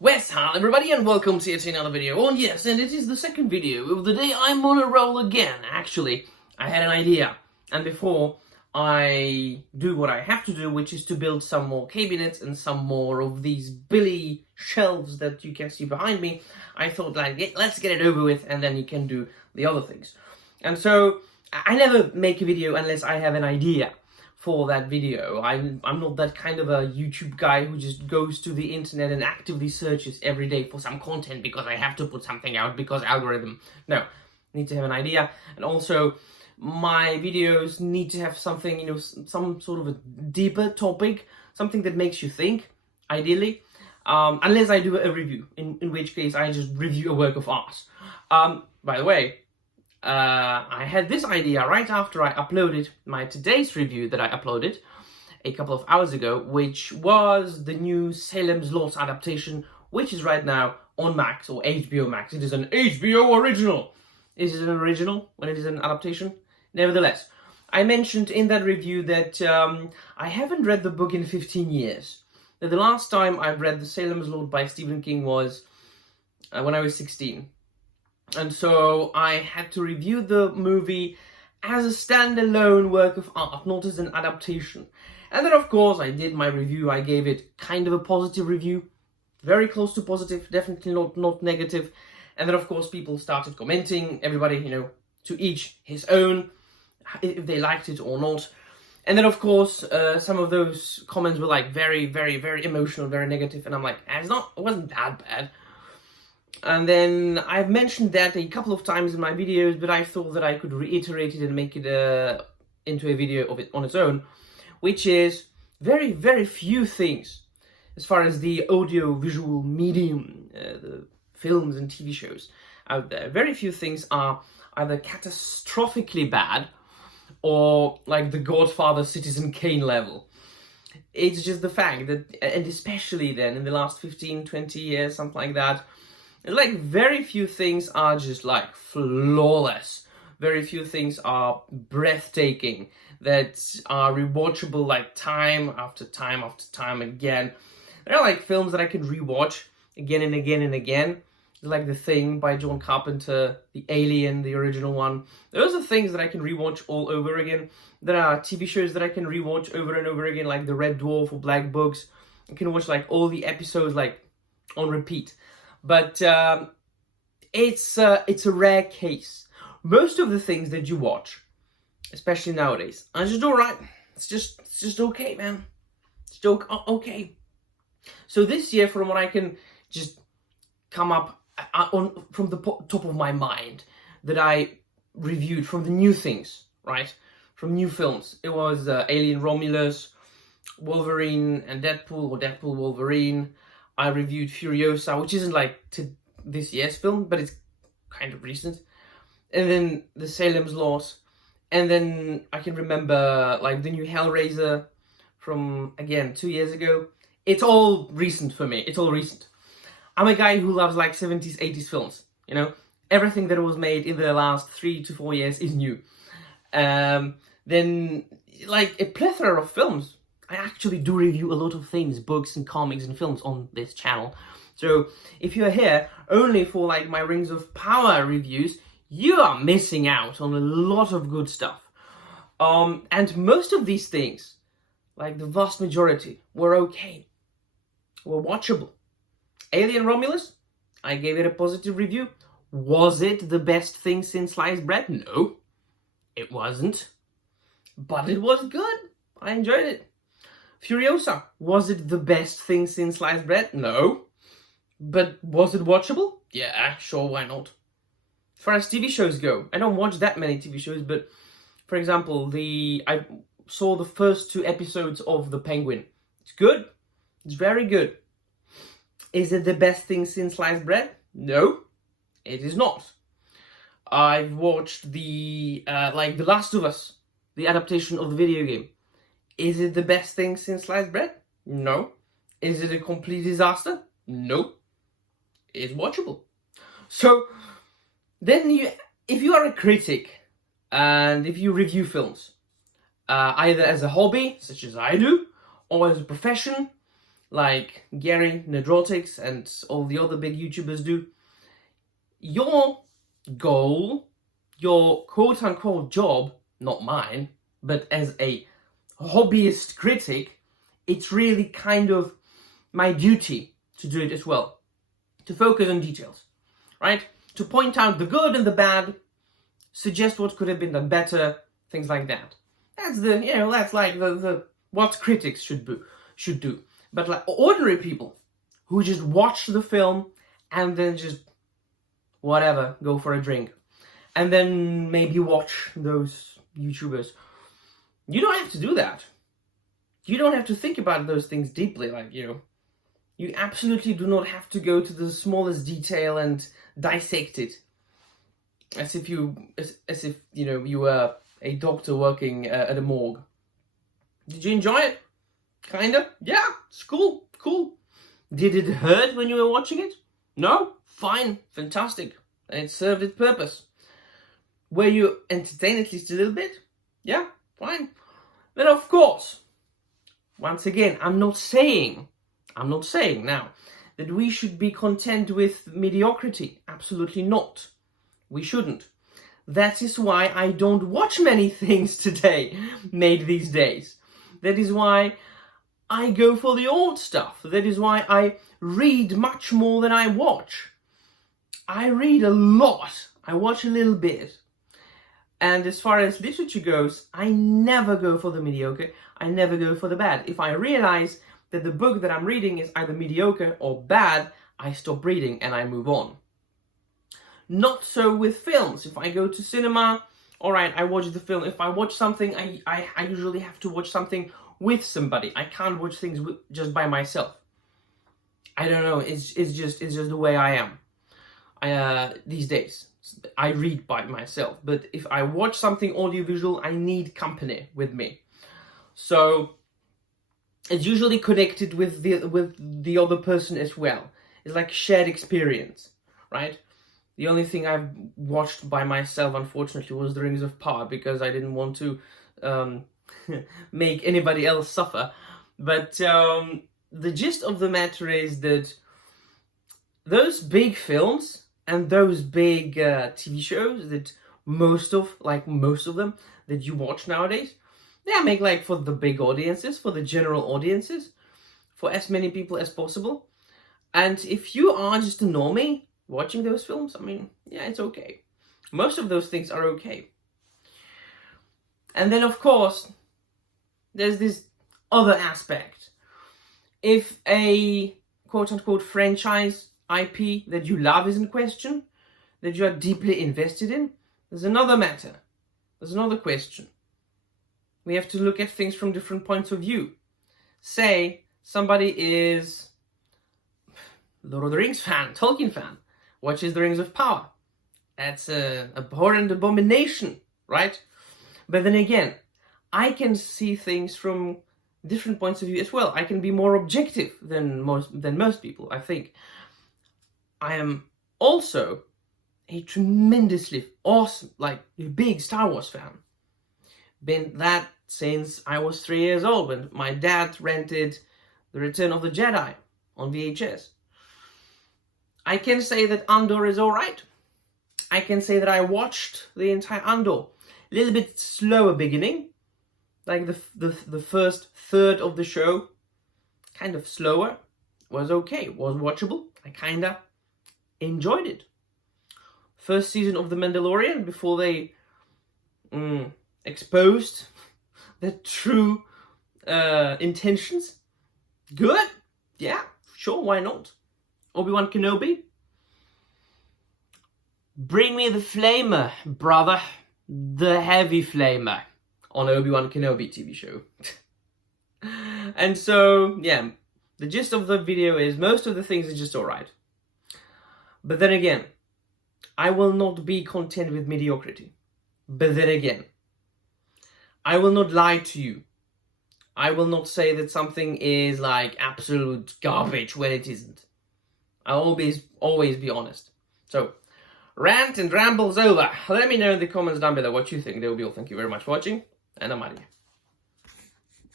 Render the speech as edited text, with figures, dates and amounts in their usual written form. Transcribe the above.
West Hall, everybody, and welcome to yet another video. Oh yes, and it is the second video of the day. I'm on a roll again. Actually, I had an idea, and before I do what I have to do, which is to build some more cabinets and some more of these billy shelves that you can see behind me, I thought, like, let's get it over with, and then you can do the other things. And so, I never make a video unless I have an idea for that video. I'm not that kind of a YouTube guy who just goes to the internet and actively searches every day for some content because I have to put something out because algorithm. No, I need to have an idea, and also my videos need to have something, you know, some sort of a deeper topic, something that makes you think, ideally, unless I do a review, in which case I just review a work of art. By the way, I had this idea right after I uploaded my today's review that I uploaded a couple of hours ago, which was the new Salem's Lot adaptation, which is right now on Max or HBO Max. It is an HBO original. Is it an original when it is an adaptation? Nevertheless, I mentioned in that review that I haven't read the book in 15 years. That the last time I read The Salem's Lot by Stephen King was when I was 16. And so I had to review the movie as a standalone work of art, not as an adaptation. And then, of course, I did my review. I gave it kind of a positive review, very close to positive, definitely not negative. And then, of course, people started commenting, everybody, you know, to each his own, if they liked it or not. And then, of course, some of those comments were like very, very, very emotional, very negative. And I'm like, it wasn't that bad. And then I've mentioned that a couple of times in my videos, but I thought that I could reiterate it and make it into a video of it on its own, which is very, very few things as far as the audio-visual medium, the films and TV shows out there. Very few things are either catastrophically bad or like The Godfather Citizen Kane level. It's just the fact that, and especially then in the last 15, 20 years, something like that, like, very few things are just, like, flawless. Very few things are breathtaking, that are rewatchable, like, time after time after time again. There are, like, films that I can rewatch again and again and again. Like The Thing by John Carpenter, The Alien, the original one. Those are things that I can rewatch all over again. There are TV shows that I can rewatch over and over again, like The Red Dwarf or Black Books. I can watch, like, all the episodes, like, on repeat. But it's a rare case. Most of the things that you watch, especially nowadays, are just alright. It's just okay, man. It's okay. So this year, from what I can just come up from the top of my mind, that I reviewed from the new things, right? From new films. It was Alien Romulus, Wolverine and Deadpool, or Deadpool Wolverine. I reviewed Furiosa, which isn't like this year's film, but it's kind of recent. And then The Salem's Lot. And then I can remember like the new Hellraiser from, again, 2 years ago. It's all recent for me. It's all recent. I'm a guy who loves like 70s, 80s films, you know? Everything that was made in the last 3 to 4 years is new. Then like a plethora of films. I actually do review a lot of things, books and comics and films on this channel. So if you're here only for like my Rings of Power reviews, you are missing out on a lot of good stuff. And most of these things, like the vast majority, were okay. Were watchable. Alien Romulus, I gave it a positive review. Was it the best thing since sliced bread? No, it wasn't. But it was good. I enjoyed it. Furiosa, was it the best thing since sliced bread? No. But was it watchable? Yeah, sure, why not? As far as TV shows go, I don't watch that many TV shows, but for example, I saw the first 2 episodes of The Penguin. It's good. It's very good. Is it the best thing since sliced bread? No, it is not. I've watched the Last of Us, the adaptation of the video game. Is it the best thing since sliced bread? No. Is it a complete disaster? No. It's watchable. So, then if you are a critic, and if you review films, either as a hobby, such as I do, or as a profession, like Gary Nedrotics and all the other big YouTubers do, your goal, your quote-unquote job, not mine, but as a hobbyist critic, it's really kind of my duty to do it as well. To focus on details, right? To point out the good and the bad, suggest what could have been done better, things like that. That's the, that's like the what critics should do. But like ordinary people who just watch the film and then just whatever, go for a drink, and then maybe watch those YouTubers. You don't have to do that. You don't have to think about those things deeply, like, you absolutely do not have to go to the smallest detail and dissect it. As if you were a doctor working at a morgue. Did you enjoy it? Kinda? Yeah, it's cool. Did it hurt when you were watching it? No? Fine, fantastic. And it served its purpose. Were you entertained at least a little bit? Yeah, fine. Then of course, once again, I'm not saying now that we should be content with mediocrity. Absolutely not. We shouldn't. That is why I don't watch many things today made these days. That is why I go for the old stuff. That is why I read much more than I watch. I read a lot. I watch a little bit. And as far as literature goes, I never go for the mediocre. I never go for the bad. If I realize that the book that I'm reading is either mediocre or bad, I stop reading and I move on. Not so with films. If I go to cinema, alright, I watch the film. If I watch something, I usually have to watch something with somebody. I can't watch things just by myself. I don't know, it's just the way I am. These days, I read by myself. But if I watch something audiovisual, I need company with me. So it's usually connected with the other person as well. It's like shared experience, right? The only thing I've watched by myself, unfortunately, was The Rings of Power, because I didn't want to make anybody else suffer. But the gist of the matter is that those big films and those big TV shows that most of them that you watch nowadays, they are made like for the big audiences, for the general audiences, for as many people as possible. And if you are just a normie watching those films, I mean, yeah, it's okay. Most of those things are okay. And then, of course, there's this other aspect. If a quote-unquote franchise IP that you love is in question, that you are deeply invested in, there's another matter. There's another question. We have to look at things from different points of view. Say somebody is Lord of the Rings fan, Tolkien fan, watches The Rings of Power. That's an abhorrent abomination, right? But then again, I can see things from different points of view as well. I can be more objective than most people, I think. I am also a tremendously awesome, big Star Wars fan. Been that since I was 3 years old, when my dad rented The Return of the Jedi on VHS. I can say that Andor is alright. I can say that I watched the entire Andor. A little bit slower beginning, like the first third of the show, kind of slower, was okay, was watchable. I kinda enjoyed it. First season of The Mandalorian, before they exposed their true intentions. Good, yeah, sure, why not? Obi-Wan Kenobi. Bring me the flamer, brother. The heavy flamer on Obi-Wan Kenobi TV show. And so, yeah, the gist of the video is most of the things are just alright. But then again, I will not be content with mediocrity. But then again, I will not lie to you. I will not say that something is like absolute garbage when it isn't. I'll always be honest. So, rant and rambles over. Let me know in the comments down below what you think. That will be all. Thank you very much for watching, and I'm out of here.